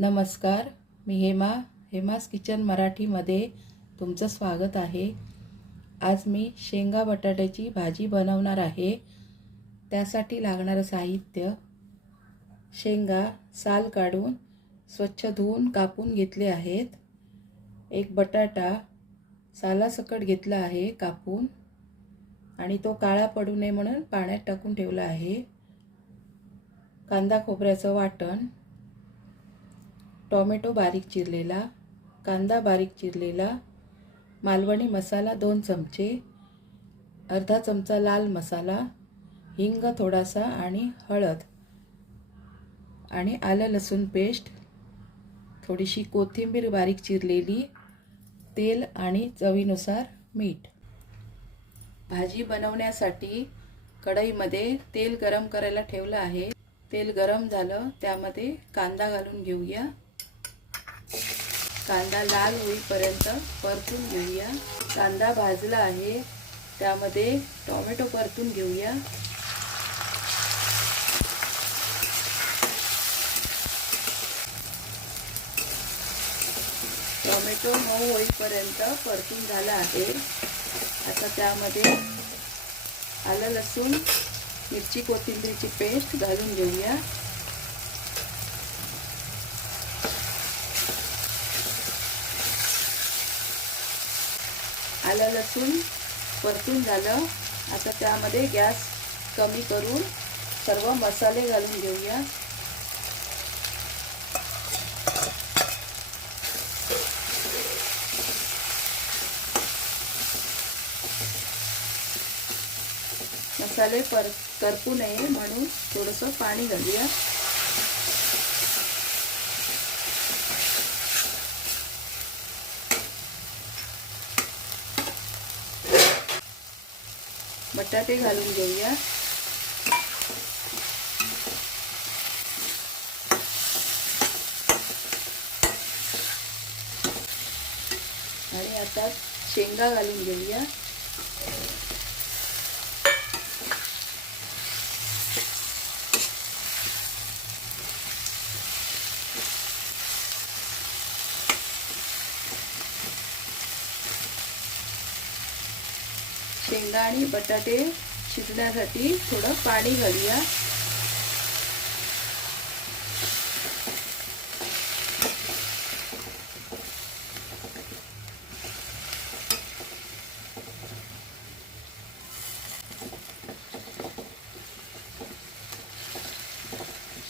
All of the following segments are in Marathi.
नमस्कार, मी हेमास किचन मराठीमध्ये तुमचं स्वागत आहे। आज मी शेंगा बटाट्याची भाजी बनवणार आहे। त्यासाठी लागणारं साहित्य: शेंगा साल काढून स्वच्छ धुवून कापून घेतले आहेत, एक बटाटा सालासकट घेतला आहे कापून आणि तो काळा पडू नये म्हणून पाण्यात टाकून ठेवला आहे, कांदा खोबऱ्याचं वाटण, टोमॅटो बारीक चिरलेला, कांदा बारीक चिरलेला, मालवणी मसाला 2 चमचे, अर्धा चमचा लाल मसाला, हिंग थोडासा आणि हळद आणि आलं लसूण पेस्ट, थोडीशी कोथिंबीर बारीक चिरलेली, तेल आणि चवीनुसार मीठ। भाजी बनवण्यासाठी कढईमध्ये तेल गरम करायला ठेवलं आहे। तेल गरम झालं, त्यामध्ये कांदा घालून घेऊया। कांदा लाल होईपर्यंत परतून घेऊया। कांदा भाजला आहे, त्यामध्ये टोमॅटो परतून घेऊया। टोमॅटो मऊ होईपर्यंत परतून झाला आहे। आता त्यामध्ये आलं लसूण मिरची कोथिंबीरची पेस्ट घालून घेऊया। आलं लसूण परतून झालं, आता त्यामध्ये गॅस कमी करून सर्व मसाले घालून घेऊया। मसाले करपू नये म्हणून थोडंसं पाणी घालूया। बटाटे घालून घेऊया। आणि आता शेंगा घालून घेऊया। शेंगा आणि बटाटे शिजण्यासाठी थोडं पाणी घालूया।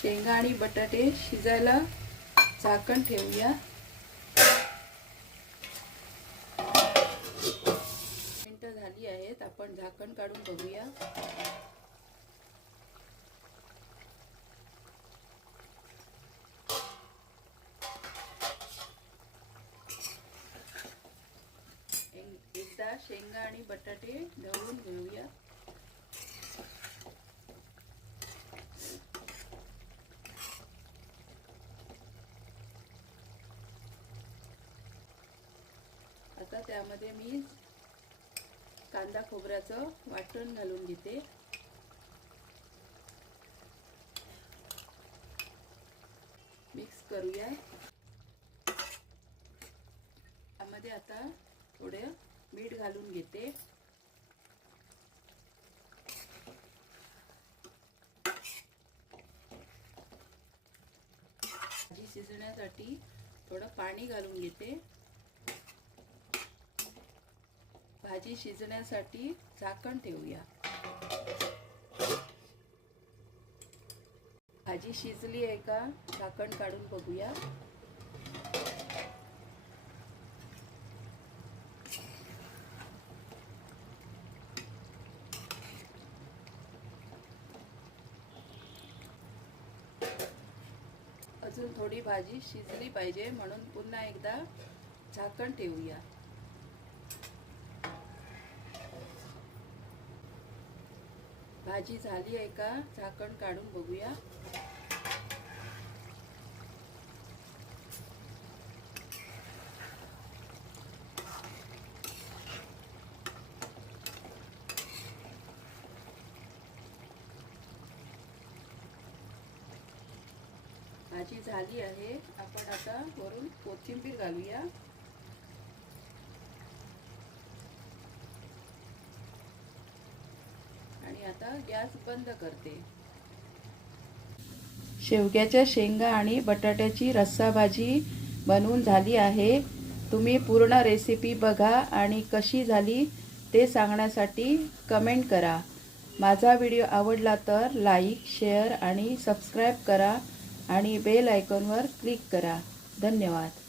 शेंगा आणि बटाटे शिजायला झाकण ठेवूया। मिनिटं झाली आहेत, आपण झाकण काढून बघूया। एकदा शेंगा आणि बटाटे ढवळून घेऊया। आता त्यामध्ये मी कांदा खोबऱ्याचं वाटण घालून घेते। मिक्स करूया। त्यामध्ये आता थोडे मीठ घालून घेते। भाजी शिजण्यासाठी थोडं पाणी घालून घेते। भाजी शिजण्यासाठी झाकण ठेवूया। भाजी शिजली आहे का झाकण काढून बघूया। अजून थोडी भाजी शिजली पाहिजे म्हणून पुन्हा एकदा झाकण ठेवूया। भाजी झाली आहे का झाकण काढून बघूया। भाजी झाली आहे. आपण आता वरून कोथिंबीर घालूया. आणि आता गॅस बंद करते. शेवग्याच्या शेंगा आणि बटाट्याची रस्सा भाजी बनवून झाली आहे. तुम्ही पूर्ण रेसिपी बघा आणि कशी झाली ते सांगण्यासाठी कमेंट करा. माझा व्हिडिओ आवडला तर लाईक, शेअर आणि सबस्क्राईब करा आणि बेल आयकॉनवर क्लिक करा. धन्यवाद.